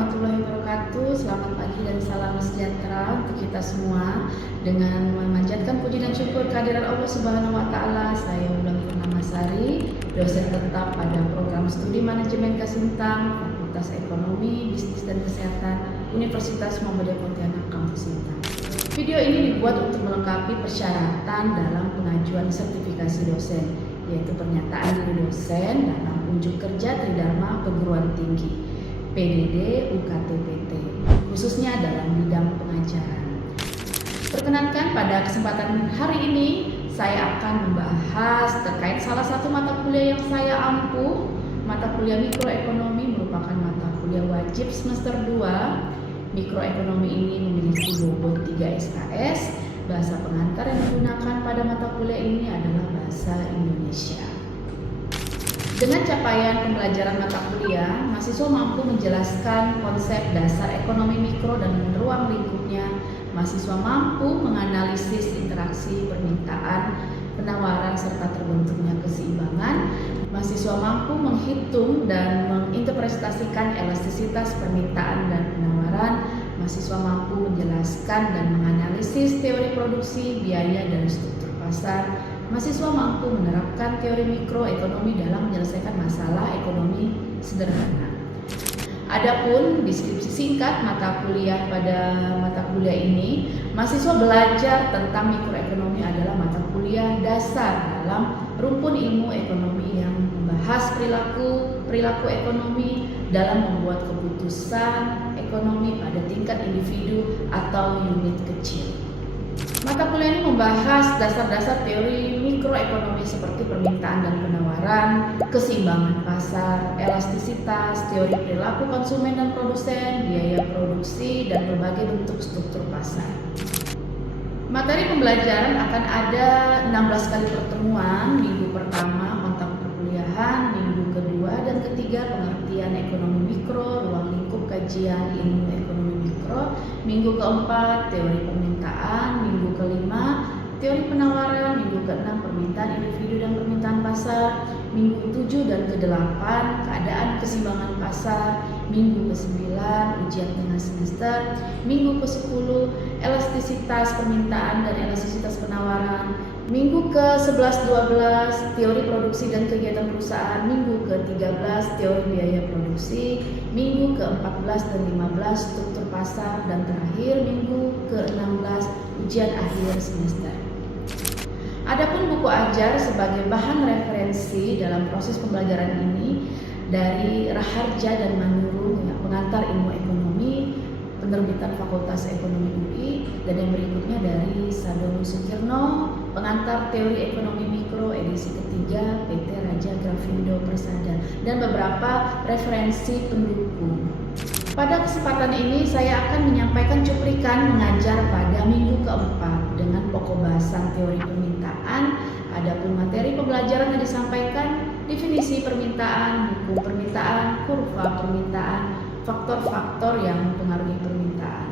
warahmatullahi wabarakatuh. Selamat pagi dan salam sejahtera untuk kita semua. Dengan memanjatkan puji dan syukur kehadiran Allah Subhanahu wa taala, saya Wulan Purnamasari, dosen tetap pada program studi manajemen Kasintang, Fakultas Ekonomi, Bisnis dan Kesehatan, Universitas Muhammadiyah Pontianak Kampus Sintang. Video ini dibuat untuk melengkapi persyaratan dalam pengajuan sertifikasi dosen, yaitu pernyataan diri dosen dalam unjuk kerja Tridharma Perguruan Tinggi PDD UKT-PT, khususnya dalam bidang pengajaran. Perkenankan pada kesempatan hari ini saya akan membahas terkait salah satu mata kuliah yang saya ampuh. Mata kuliah mikroekonomi merupakan mata kuliah wajib semester 2. Mikroekonomi ini memiliki bobot 3 SKS. Bahasa pengantar yang digunakan pada mata kuliah ini adalah bahasa Indonesia. Dengan capaian pembelajaran mata kuliah, mahasiswa mampu menjelaskan konsep dasar ekonomi mikro dan ruang lingkupnya. Mahasiswa mampu menganalisis interaksi permintaan, penawaran, serta terbentuknya keseimbangan. Mahasiswa mampu menghitung dan menginterpretasikan elastisitas permintaan dan penawaran. Mahasiswa mampu menjelaskan dan menganalisis teori produksi, biaya, dan struktur pasar. Mahasiswa mampu menerapkan teori mikroekonomi dalam menyelesaikan masalah ekonomi sederhana. Adapun deskripsi singkat mata kuliah pada mata kuliah ini, mahasiswa belajar tentang mikroekonomi adalah mata kuliah dasar dalam rumpun ilmu ekonomi yang membahas perilaku ekonomi dalam membuat keputusan ekonomi pada tingkat individu atau unit kecil. Mata kuliah ini membahas dasar-dasar teori mikroekonomi seperti permintaan dan penawaran, keseimbangan pasar, elastisitas, teori perilaku konsumen dan produsen, biaya produksi, dan berbagai bentuk struktur pasar. Materi pembelajaran akan ada 16 kali pertemuan. Minggu pertama kontak perkuliahan, minggu kedua dan ketiga pengertian ekonomi mikro, ruang lingkup kajian ilmu ekonomi mikro, minggu keempat teori permintaan, minggu kelima teori penawaran, minggu keenam permintaan individu dan permintaan pasar, minggu ke-7 dan ke-8 keadaan keseimbangan pasar, minggu ke-9 ujian tengah semester, minggu ke-10 elastisitas permintaan dan elastisitas penawaran, minggu ke-11-12 teori produksi dan kegiatan perusahaan, minggu ke-13 teori biaya produksi, minggu ke-14 dan 15 struktur pasar, dan terakhir minggu ke-16 ujian akhir semester. Adapun buku ajar sebagai bahan referensi dalam proses pembelajaran ini dari Raharja dan Manurung, pengantar ilmu ekonomi, penerbitan Fakultas Ekonomi UI, dan yang berikutnya dari Sadono Sukirno, pengantar teori ekonomi mikro edisi ketiga PT Raja Grafindo Persada, dan beberapa referensi pendukung. Pada kesempatan ini saya akan menyampaikan cuplikan mengajar pada minggu keempat dengan pokok bahasan teori permintaan. Adapun materi pembelajaran yang disampaikan definisi permintaan, hukum permintaan, kurva permintaan, faktor-faktor yang mempengaruhi permintaan.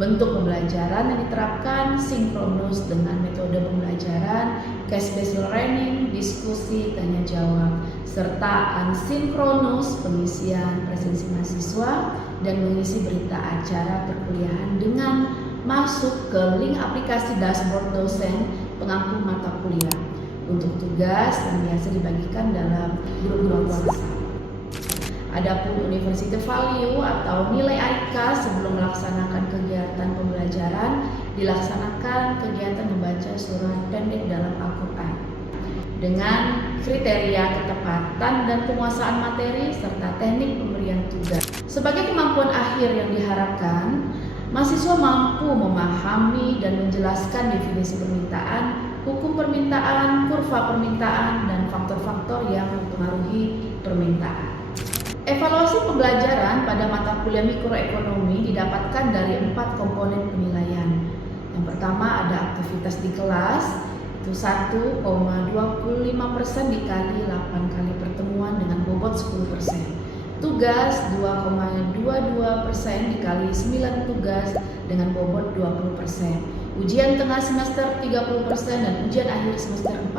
Bentuk pembelajaran yang diterapkan sinkronus dengan metode pembelajaran, case-based learning, diskusi, tanya jawab, serta asinkronus pengisian presensi mahasiswa dan mengisi berita acara perkuliahan dengan masuk ke link aplikasi dashboard dosen pengampu mata kuliah untuk tugas yang biasa dibagikan dalam grup-grup WhatsApp. Adapun University Value atau nilai IK sebelum melaksanakan kegiatan pembelajaran, dilaksanakan kegiatan membaca surat pendek dalam Al-Quran dengan kriteria ketepatan dan penguasaan materi serta teknik pemberian tugas. Sebagai kemampuan akhir yang diharapkan, mahasiswa mampu memahami dan menjelaskan definisi permintaan, hukum permintaan, kurva permintaan, dan faktor-faktor yang mempengaruhi permintaan. Evaluasi pembelajaran pada mata kuliah mikroekonomi didapatkan dari 4 komponen penilaian. Yang pertama ada aktivitas di kelas, itu 1,25% dikali 8 kali pertemuan dengan bobot 10%. Tugas 2,22% dikali 9 tugas dengan bobot 20%. Ujian tengah semester 30% dan ujian akhir semester 40%.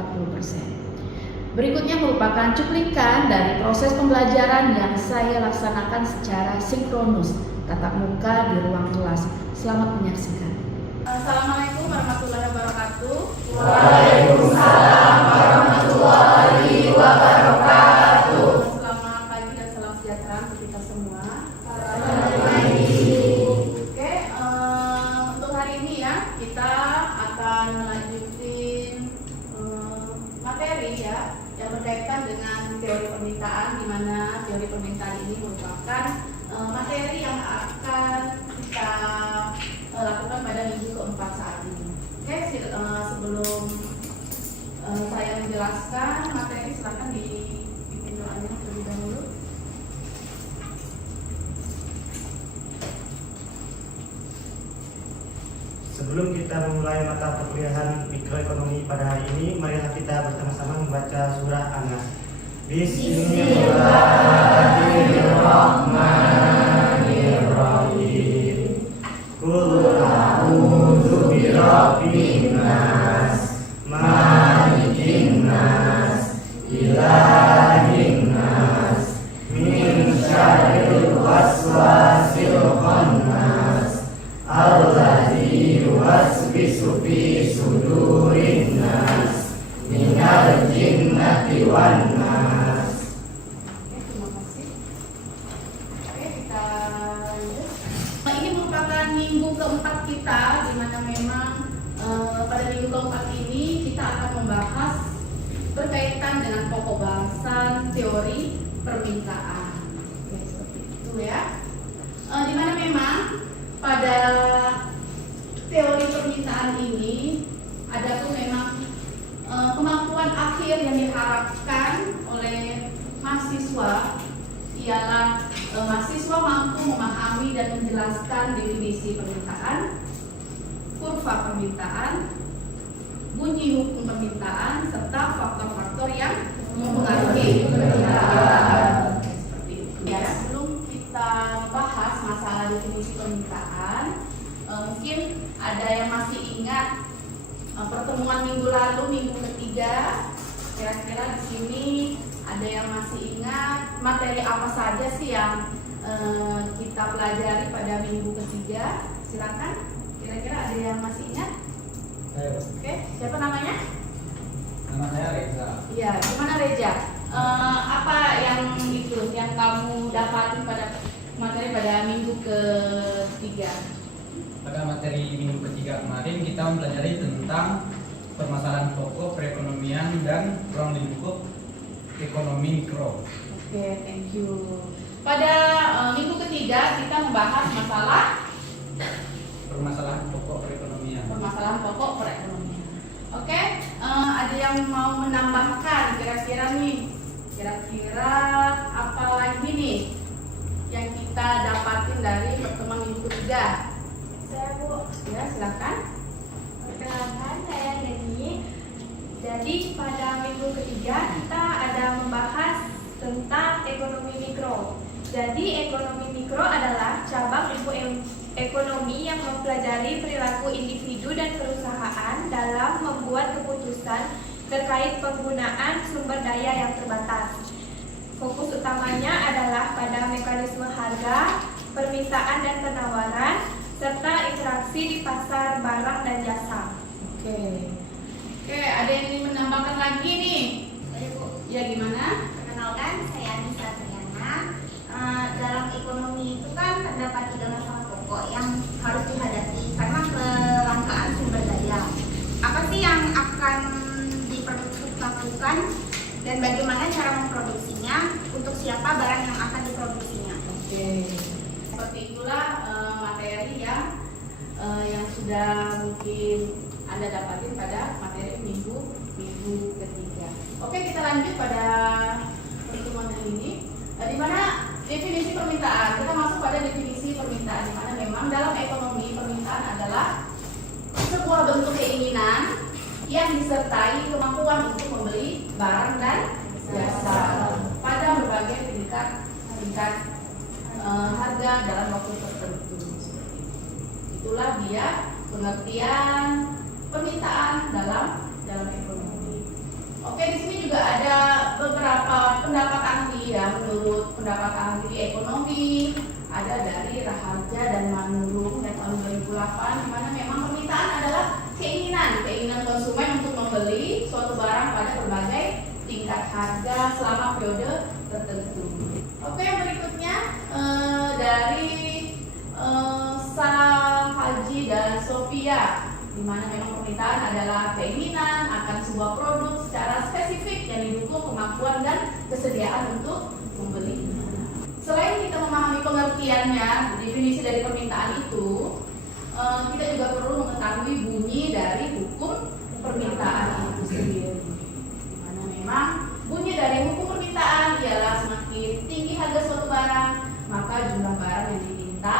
Berikutnya merupakan cuplikan dari proses pembelajaran yang saya laksanakan secara sinkronus tatap muka di ruang kelas. Selamat menyaksikan. Assalamualaikum warahmatullahi wabarakatuh. Waalaikumsalam warahmatullahi wabarakatuh. Selamat pagi dan salam sejahtera untuk kita semua. Oke, untuk hari ini ya kita akan melanjutin materi ya yang berkaitan dengan teori permintaan, di mana teori permintaan ini merupakan materi yang akan kita lakukan pada minggu keempat saat ini. Oke, sebelum saya menjelaskan materi, silakan dipimpin doanya terlebih dahulu. Sebelum kita memulai mata perkuliahan mikroekonomi pada hari ini, marilah kita bersama-sama membaca surah An-Nas. Bismillahirrahmanirrahim. Qul a'udzu birabbin nas, malikin nas, ilahin nas, min syarril waswasil khannas, alladzi yuwaswisu fi sudurin nas, minal jinnati wan nas. Terima kasih. Oke, kita lanjut. Ini merupakan minggu keempat kita, di mana memang pada minggu keempat ini kita akan membahas berkaitan dengan pokok bahasan teori permintaan. Oke, seperti itu ya. Di mana memang pada teori permintaan ini ada pun memang kemampuan akhir yang diharapkan oleh mahasiswa ialah mahasiswa mampu memahami dan menjelaskan definisi permintaan, kurva permintaan, bunyi hukum permintaan, serta faktor-faktor yang mempengaruhi permintaan. Seperti itu ya. Sebelum kita membahas masalah definisi permintaan, mungkin ada yang masih ingat pertemuan minggu lalu, minggu ketiga. Kira-kira di sini ada yang masih ingat materi apa saja sih yang kita pelajari pada minggu ketiga? Silakan. Kira-kira ada yang masih ingat? Ayo. Oke, siapa namanya? Nama saya Reza. Iya, gimana Reja? Apa yang kamu dapatin pada materi pada minggu ketiga? Pada materi minggu ketiga kemarin kita mempelajari tentang permasalahan pokok perekonomian dan ruang lingkup ekonomi mikro. Oke, thank you. Pada minggu ketiga kita membahas masalah Permasalahan pokok perekonomian. permasalahan pokok perekonomian. Oke, ada yang mau menambahkan kira-kira nih? Kira-kira apa lagi nih yang kita dapatin dari pertemuan minggu ketiga? Saya Bu, Ya, silakan. perkenalkan saya Deni. Jadi pada minggu ketiga kita ada membahas tentang ekonomi mikro. Jadi ekonomi mikro adalah cabang ilmu ekonomi yang mempelajari perilaku individu dan perusahaan dalam membuat keputusan terkait penggunaan sumber daya yang terbatas. Fokus utamanya adalah pada mekanisme harga, permintaan dan penawaran, serta interaksi di pasar barang dan jasa. Oke, ada yang ingin menambahkan lagi nih? Ayo Bu, Ya, gimana? perkenalkan saya Anissa Triana. Dalam ekonomi itu kan terdapat 3 masalah pokok yang harus dihadapi karena kelangkaan sumber daya. Apa sih yang akan dilakukan dan bagaimana cara memproduksinya, untuk siapa barang yang akan diproduksinya? Oke. Seperti itulah materi yang sudah mungkin Anda dapatin pada materi minggu ketiga. Oke, kita lanjut pada pertemuan ini. Di mana definisi permintaan? Kita masuk pada definisi permintaan, di mana memang dalam ekonomi permintaan adalah sebuah bentuk keinginan yang disertai kemampuan untuk membeli barang dan jasa pada berbagai tingkat harga dalam waktu tertentu. Itulah dia pengertian permintaan dalam ekonomi. Oke, di sini juga ada beberapa pendapat ahli ya. Menurut pendapat ahli ekonomi ada dari Raharja dan Manurung dari tahun 2008, di mana memang permintaan adalah keinginan konsumen untuk membeli suatu barang pada berbagai tingkat harga selama periode tertentu. Oke, yang berikutnya dari Sah Haji dan Sofia, di mana memang permintaan adalah keinginan akan sebuah produk secara spesifik yang didukung kemampuan dan kesediaan untuk membeli. Selain kita memahami pengertiannya, definisi dari permintaan itu, kita juga perlu mengetahui bunyi dari hukum permintaan itu sendiri. Di mana memang bunyi dari hukum permintaan ialah semakin tinggi harga suatu barang, maka jumlah barang yang diminta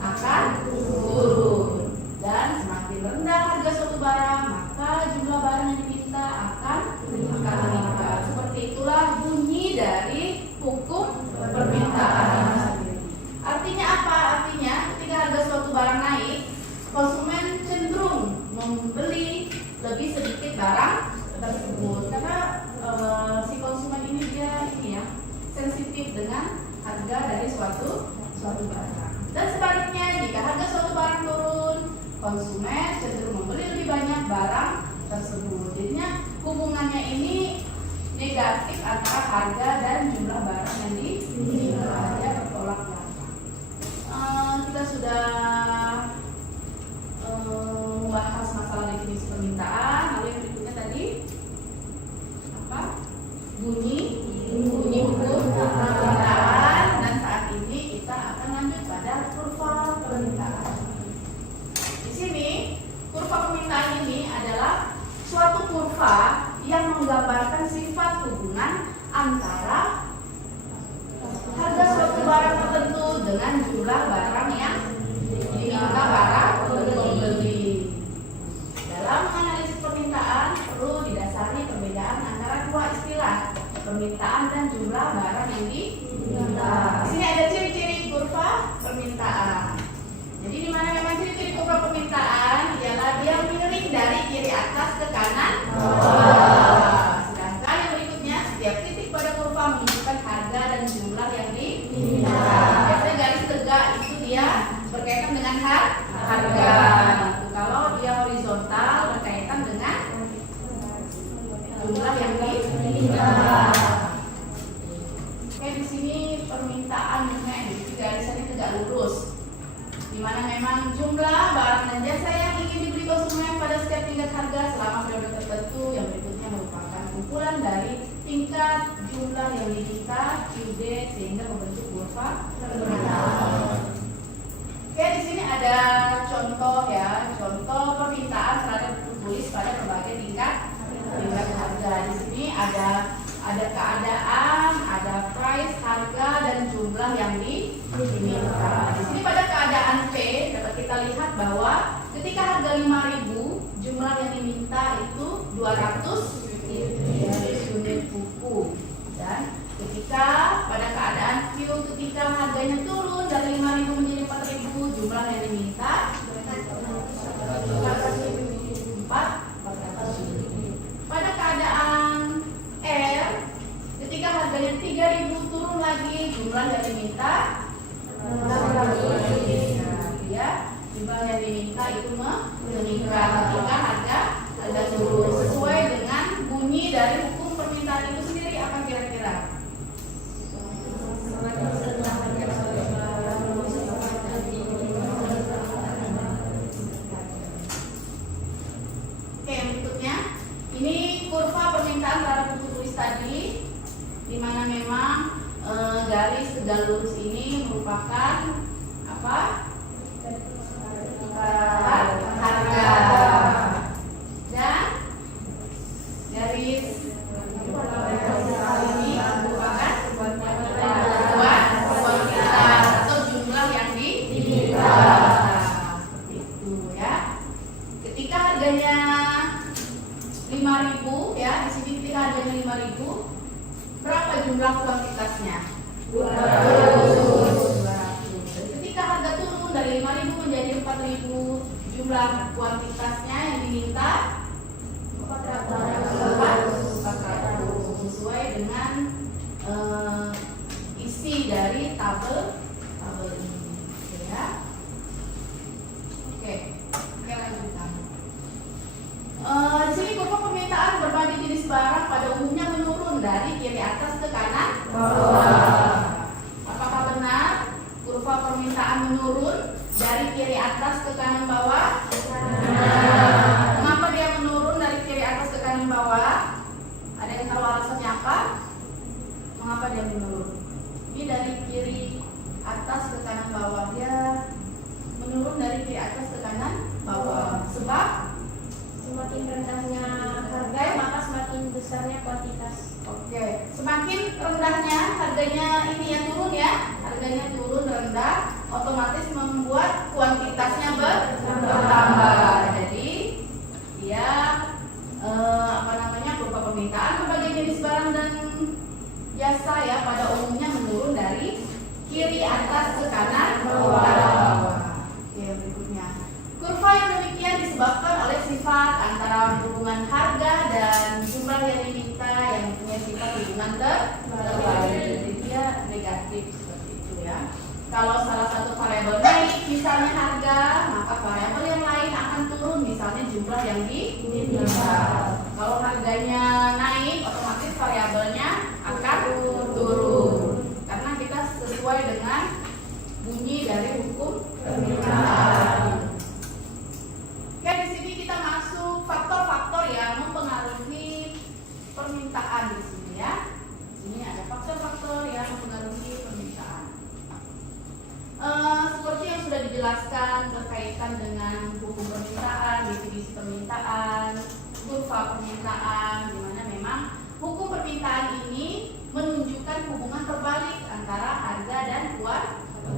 akan turun. Dan semakin rendah harga suatu barang, maka jumlah barang yang diminta akan meningkat. Seperti itulah bunyi dari hukum permintaan itu sendiri. Artinya apa? Artinya ketika harga suatu barang naik, konsumen cenderung membeli lebih sedikit barang tersebut karena si konsumen ini dia sensitif dengan harga dari suatu barang. Dan sebaliknya, jika harga suatu barang turun, konsumen cenderung membeli lebih banyak barang tersebut. Jadinya hubungannya ini negatif antara harga dan jumlah barang yang diminta, ya, bertolak belakang. Kita sudah membahas masalah definisi permintaan. Lalu yang berikutnya tadi apa? Bunyi hukum permintaan. Dan saat ini kita akan lanjut pada kurva permintaan. Di sini kurva permintaan ini adalah suatu kurva yang menggambarkan sifat hubungan antara harga suatu barang tertentu dengan jumlah barang yang diminta barang pembeli. Dalam menganalisis permintaan perlu didasari perbedaan antara dua istilah, permintaan dan jumlah barang yang diminta. Di sini ada ciri-ciri kurva permintaan. Jadi di mana memang ciri-ciri kurva permintaan ialah dia miring dari kiri atas ke kanan bawah. Sedangkan yang berikutnya, setiap titik pada kurva menunjukkan harga dan jumlah yang diminta. Biasanya garis tegak itu dia berkaitan dengan harga. Kalau dia horizontal berkaitan dengan jumlah yang diminta. Oke, di sini permintaan garisannya tegak lurus, di mana memang jumlah barang dan jasa yang ingin dibeli konsumen pada setiap tingkat harga selama periode tertentu. Yang berikutnya merupakan kumpulan dari tingkat jumlah yang diminta QD sehingga membentuk kurva permintaan. Oke, di sini ada contoh ya, contoh permintaan terhadap tertulis pada berbagai tingkat harga. Di sini ada keadaan, ada price, harga, dan jumlah yang diminta. Di sini pada keadaan P dapat kita lihat bahwa ketika harga 5.000, jumlah yang diminta itu 200 unit buku. Dan ketika pada keadaan Q, ketika harganya turun dari 5.000 menjadi 4.000, jumlah yang diminta 400 unit. Pada keadaan R, ketika harganya 3.000 turun lagi, jumlah yang diminta 600. Ya, jumlah yang diminta itu meningkat ketika harga turun. Sesuai dengan bunyi dari hukum permintaan itu sendiri, apa kira-kira? Oke, yang berikutnya ini kurva permintaan terhadap buku tulis tadi, di mana memang garis tegak lurus ini merupakan apa? Harga. Dan garis ini merupakan kuantitas atau jumlah yang diminta. Itu ya. Ketika harganya 5.000 ya, di sini ketika harganya 5.000, berapa jumlah kuantitasnya? 200. Dan ketika harga turun dari 5.000 menjadi 4.000, jumlah kuantitasnya yang diminta 400. sesuai dengan isi dari tabel ini. Oke ya. Oke, lanjutkan. Di sini kurva permintaan berbagai jenis barang pada umumnya menurun dari kiri atas ke kanan bawah. Apakah benar kurva permintaan menurun dari kiri atas ke kanan bawah? Benar. Mengapa dia menurun dari kiri atas ke kanan bawah? Ada yang tahu alasannya apa? Mengapa dia menurun? Ini dari kiri atas ke kanan bawah, dia menurun dari kiri atas ke kanan bawah. Sebab Semakin rendahnya harga, maka semakin besarnya kuantitas. oke, semakin rendahnya harganya ini ya turun ya, harganya turun rendah, otomatis membuat kuantitasnya bertambah. Jadi dia kurva permintaan berbagai jenis barang dan jasa ya pada umumnya menurun dari kiri atas ke kanan bawah. Oke, berikutnya. Kurva yang demikian disebabkan oleh sifat antara hubungan harga dan jumlah yang diminta yang mempunyai sifat hubungan terbalik. Jadi dia negatif seperti itu ya. Kalau salah satu variabel naik, misalnya harga, maka variabel yang lain akan turun, misalnya jumlah yang diminta. Kalau harganya naik, otomatis variabelnya akan turun. Karena kita sesuai dengan bunyi dari hukum permintaan. Oke, di sini kita masuk faktor-faktor yang mempengaruhi permintaan di sini ya. Di sini ada faktor-faktor yang mempengaruhi permintaan. Seperti yang sudah dijelaskan berkaitan dengan hukum permintaan, definisi permintaan, kurva permintaan, di mana memang hukum permintaan ini menunjukkan hubungan terbalik antara harga dan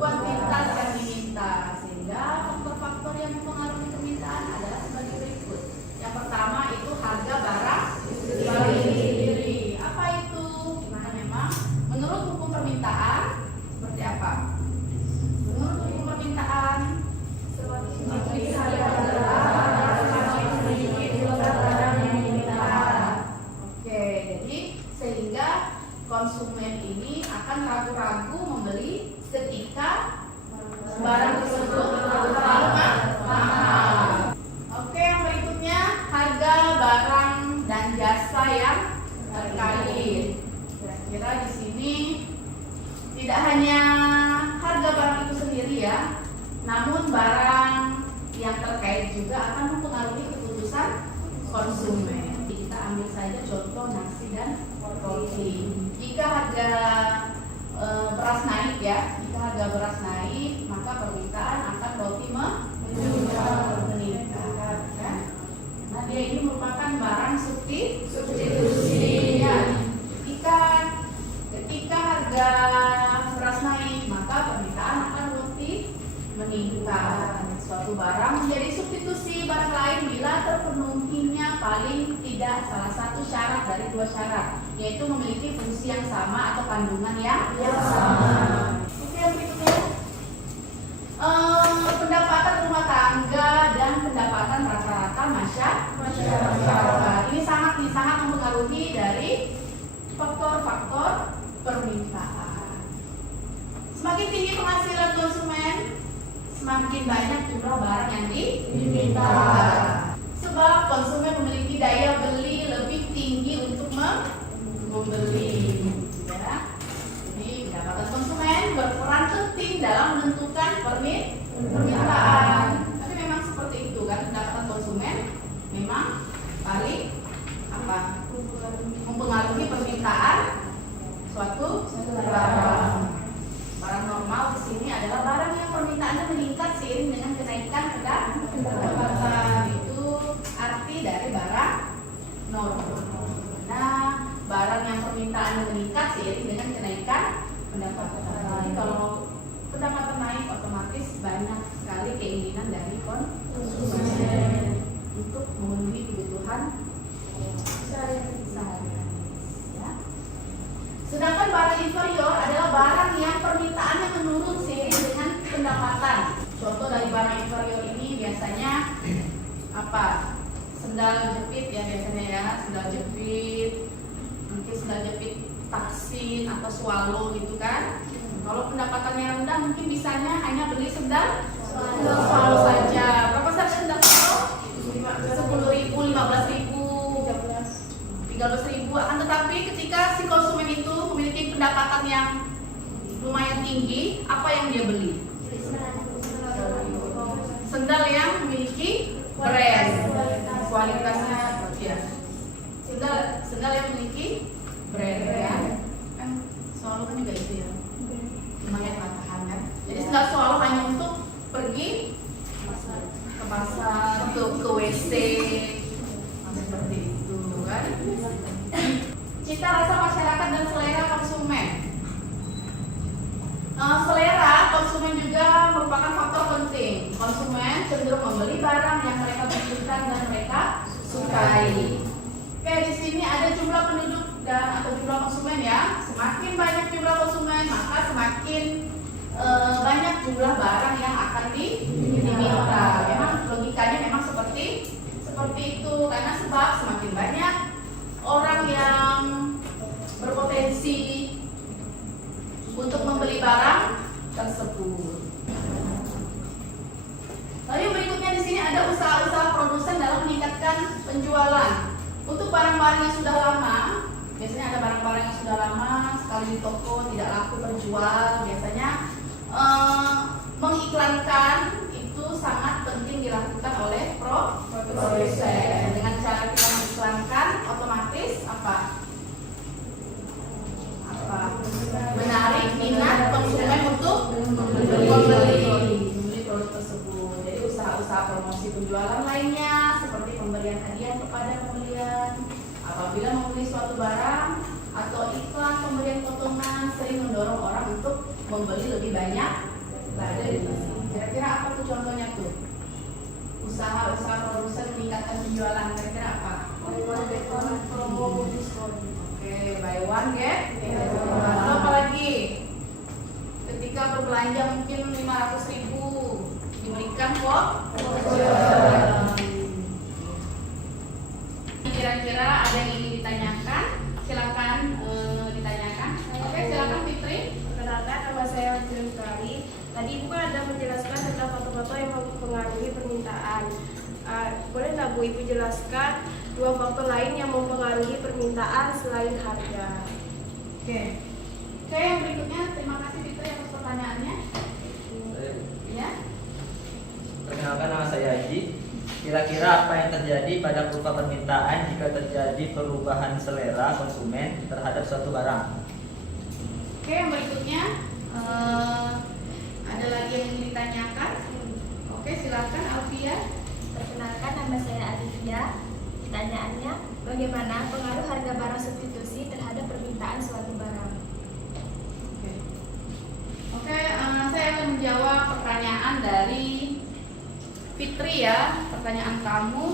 kuantitas yang diminta, sehingga faktor-faktor yang mempengaruhi permintaan adalah sebagai berikut. Yang pertama itu harga barang sendiri. Apa itu? Dimana memang menurut hukum permintaan seperti apa? Menurut hukum permintaan semakin harga barang semakin sedikit jumlah barang yang diminta. Oke, jadi sehingga konsumen ini akan ragu-ragu membeli ketika barang tersebut terlalu mahal. Oke, yang berikutnya harga barang dan jasa yang terkait. Kira-kira di sini tidak hanya harga barang itu sendiri ya, namun barang yang terkait juga akan mempengaruhi keputusan konsumen. Kita ambil saja contoh nasi dan roti. Jika harga beras naik ya, jika harga beras naik, maka permintaan akan roti meningkat kan? Nah, dia ini merupakan barang substitusi ya. Ketika harga beras naik, maka permintaan akan roti meningkat. Suatu barang menjadi substitusi barang lain bila terpenuhinya paling tidak salah satu syarat dari dua syarat, yaitu memiliki fungsi yang sama atau kandungan yang sama. Oke, yang berikutnya pendapatan rumah tangga dan pendapatan rata-rata masyarakat. Ini sangat mempengaruhi dari faktor-faktor permintaan. Semakin tinggi penghasilan konsumen, semakin banyak jumlah barang yang diminta. Sebab konsumen memiliki daya beli lebih tinggi untuk membeli. Ya. Jadi pendapatan konsumen berperan penting dalam menentukan permintaan. Tapi memang seperti itu kan, pendapatan konsumen memang paling mempengaruhi permintaan suatu barang. Barang normal di sini adalah barang yang permintaannya meningkat seiring dengan kenaikan pendapatan. Itu arti dari barang normal. Nah, barang yang permintaannya meningkat seiring dengan kenaikan pendapatan. Jadi kalau pendapatan naik, otomatis banyak sekali keinginan dari konsumen untuk memenuhi kebutuhan sehari-hari. Ya. Sedangkan barang inferior adalah barang yang permintaannya menurun seiring dengan pendapatan. Contoh dari barang inferior ini biasanya apa? Sendal jepit ya biasanya ya, sendal jepit, mungkin sendal jepit Taksin atau Swallow gitu kan. Kalau pendapatannya rendah mungkin bisanya hanya beli sendal Swallow saja. Berapa saja sendal Swallow? 10.000, 15.000, 13.000. Akan tetapi ketika si konsumen itu memiliki pendapatan yang lumayan tinggi, apa yang dia beli? Sendal yang memiliki brand, kualitasnya ya. Sendal yang memiliki brand ya. Kan Swallow kan juga itu ya. Lumayan tahan kan. Jadi sendal Swallow hanya untuk pergi ke pasar, ke WC, seperti itu kan. Cita rasa masyarakat dan selera konsumen. Selera konsumen juga merupakan faktor penting. Konsumen cenderung membeli barang yang mereka butuhkan dan mereka sukai. Oke, di sini ada jumlah penduduk dan atau jumlah konsumen ya. Semakin banyak jumlah konsumen, maka semakin banyak jumlah barang yang akan diminta. Memang logikanya memang seperti itu, karena sebab semakin banyak orang yang berpotensi untuk membeli barang tersebut. Lalu berikutnya di sini ada usaha-usaha produsen dalam meningkatkan penjualan. Untuk barang-barang yang sudah lama, biasanya ada barang-barang yang sudah lama sekali di toko tidak laku terjual, biasanya mengiklankan itu sangat penting dilakukan oleh produsen. Dengan cara kita mengiklankan, otomatis apa? Menarik minat konsumen untuk membeli produk tersebut. Jadi usaha-usaha promosi penjualan lainnya seperti pemberian hadiah kepada pembelian apabila membeli suatu barang, atau iklan pemberian potongan sering mendorong orang untuk membeli lebih banyak lagi. Kira-kira apa tuh contohnya tuh? Usaha-usaha produsen meningkatkan penjualan, kira-kira apa? Oke, buy one get. Lalu apa lagi? Ketika berbelanja mungkin 500.000 diberikan kok. Kira-kira ada yang ingin ditanyakan? Silakan ditanyakan. Oke, silakan Fitri. Perkenalkan, nama saya Fitri Sekali. Tadi Ibu kan ada menjelaskan tentang faktor-faktor yang mempengaruhi permintaan. Boleh nggak Bu Ibu jelaskan dua faktor lain yang mempengaruhi permintaan selain harga? Oke, yang berikutnya, terima kasih Fitri atas pertanyaannya. Ya. Perkenalkan, nama saya Haji. Kira-kira apa yang terjadi pada kurva permintaan jika terjadi perubahan selera konsumen terhadap suatu barang? Oke, yang berikutnya ada lagi yang ingin ditanyakan? Oke, silakan Alfia. Perkenalkan, nama saya Alifia. Pertanyaannya, bagaimana pengaruh harga barang substitusi terhadap permintaan suatu barang? Oke, saya akan menjawab pertanyaan dari Fitri ya. Pertanyaan kamu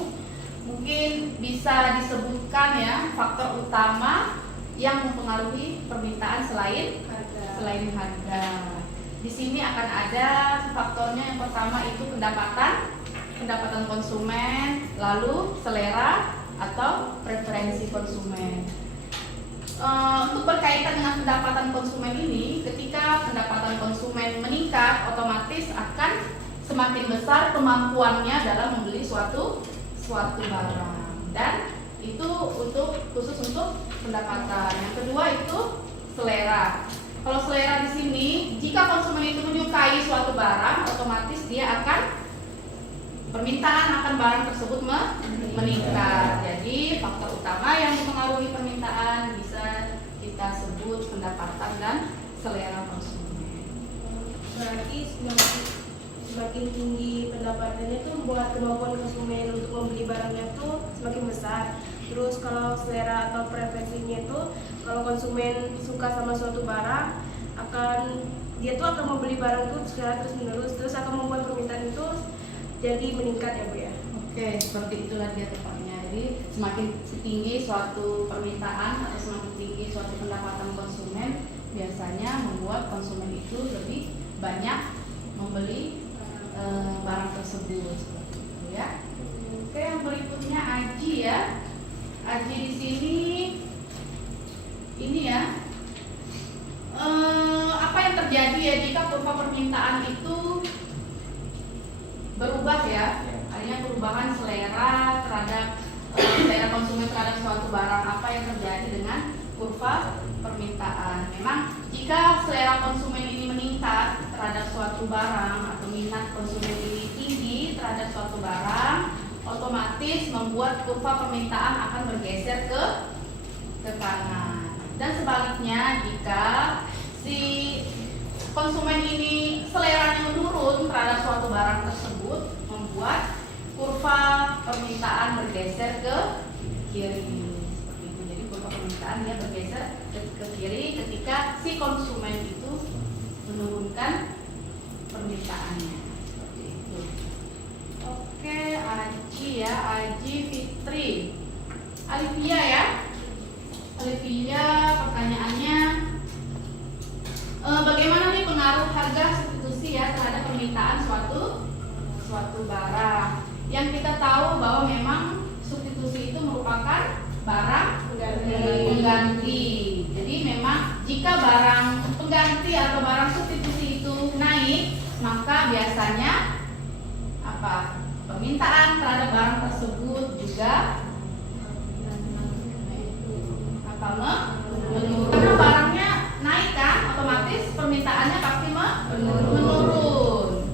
mungkin bisa disebutkan ya faktor utama yang mempengaruhi permintaan selain harga. Di sini akan ada faktornya. Yang pertama itu pendapatan konsumen, lalu selera atau preferensi konsumen. Untuk berkaitan dengan pendapatan konsumen ini, ketika pendapatan konsumen meningkat, otomatis akan semakin besar kemampuannya dalam membeli suatu barang, dan itu khusus untuk pendapatan. Yang kedua itu selera. Kalau selera di sini, jika konsumen itu menyukai suatu barang, otomatis dia permintaan akan barang tersebut meningkat. Jadi faktor utama yang mempengaruhi permintaan bisa kita sebut pendapatan dan selera konsumen. Berarti semakin tinggi pendapatannya itu membuat kemampuan konsumen untuk membeli barangnya itu semakin besar. Terus kalau selera atau preferensinya itu, kalau konsumen suka sama suatu barang, dia tuh akan membeli barang itu secara terus menerus, terus akan membuat permintaan itu jadi meningkat ya Bu ya. Oke, seperti itulah dia tepatnya. Jadi semakin tinggi suatu permintaan atau semakin tinggi suatu pendapatan konsumen, biasanya membuat konsumen itu lebih banyak membeli barang tersebut, seperti itu ya. Oke, yang berikutnya Aji ya. Aji di sini permintaan itu berubah ya, artinya perubahan selera terhadap selera konsumen terhadap suatu barang. Apa yang terjadi dengan kurva permintaan? Memang jika selera konsumen ini meningkat terhadap suatu barang atau minat konsumen ini tinggi terhadap suatu barang, otomatis membuat kurva permintaan akan bergeser ke kanan. Dan sebaliknya, jika si konsumen ini seleranya menurun terhadap suatu barang tersebut, membuat kurva permintaan bergeser ke kiri. Seperti itu. Jadi kurva permintaan dia bergeser ke kiri ketika si konsumen itu menurunkan permintaannya. Seperti itu. Oke, Aji ya, Aji Fitri, Alivia ya. Alivia, pertanyaannya, bagaimana nih pengaruh harga substitusi ya terhadap permintaan suatu barang? Yang kita tahu bahwa memang substitusi itu merupakan barang pengganti. Jadi memang jika barang pengganti atau barang substitusi itu naik, maka biasanya apa? Permintaan terhadap barang tersebut juga menurun. Karena barangnya naik kan, otomatis permintaannya pasti menurun.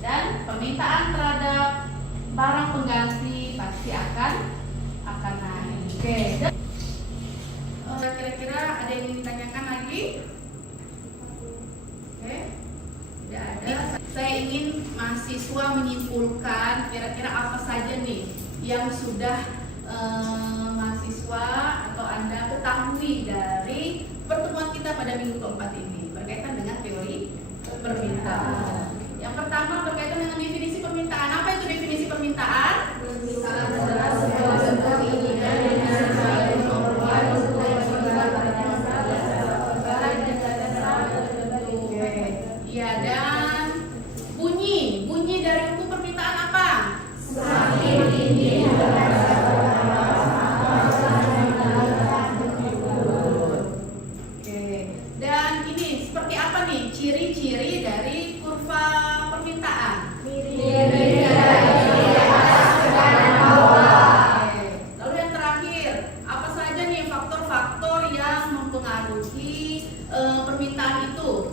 Dan permintaan terhadap barang pengganti pasti akan naik. Oke. Kira-kira ada yang ingin ditanyakan lagi? Oke. Tidak ada. Saya ingin mahasiswa menyimpulkan kira-kira apa saja nih yang sudah mahasiswa atau Anda ketahui dari pertemuan kita pada minggu keempat ini berkaitan dengan teori permintaan. Yang pertama berkaitan dengan definisi permintaan. Apa itu definisi permintaan? Ya, dan bunyi dari buku permintaan apa? Semakin tinggi. Dan ini seperti apa nih ciri-ciri dari kurva permintaan? Lalu yang terakhir, apa saja nih faktor-faktor yang mempengaruhi permintaan itu?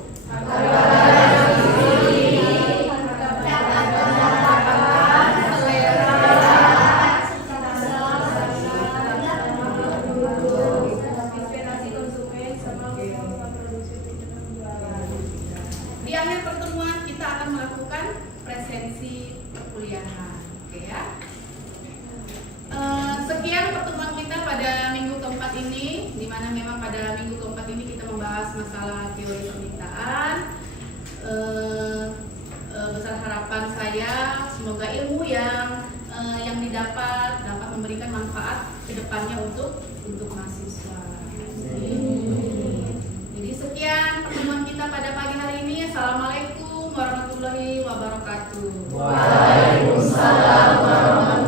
Di akhir pertemuan kita akan melakukan presensi perkuliahan, oke ya. Sekian pertemuan kita pada minggu keempat ini, di mana memang pada minggu keempat ini kita membahas masalah teori permintaan. Besar harapan saya semoga ilmu yang didapat dapat memberikan manfaat ke depannya untuk mahasiswa. Jadi sekian pertemuan kita pada pagi hari ini. Assalamualaikum warahmatullahi wabarakatuh. Waalaikumsalam warahmatullahi wabarakatuh.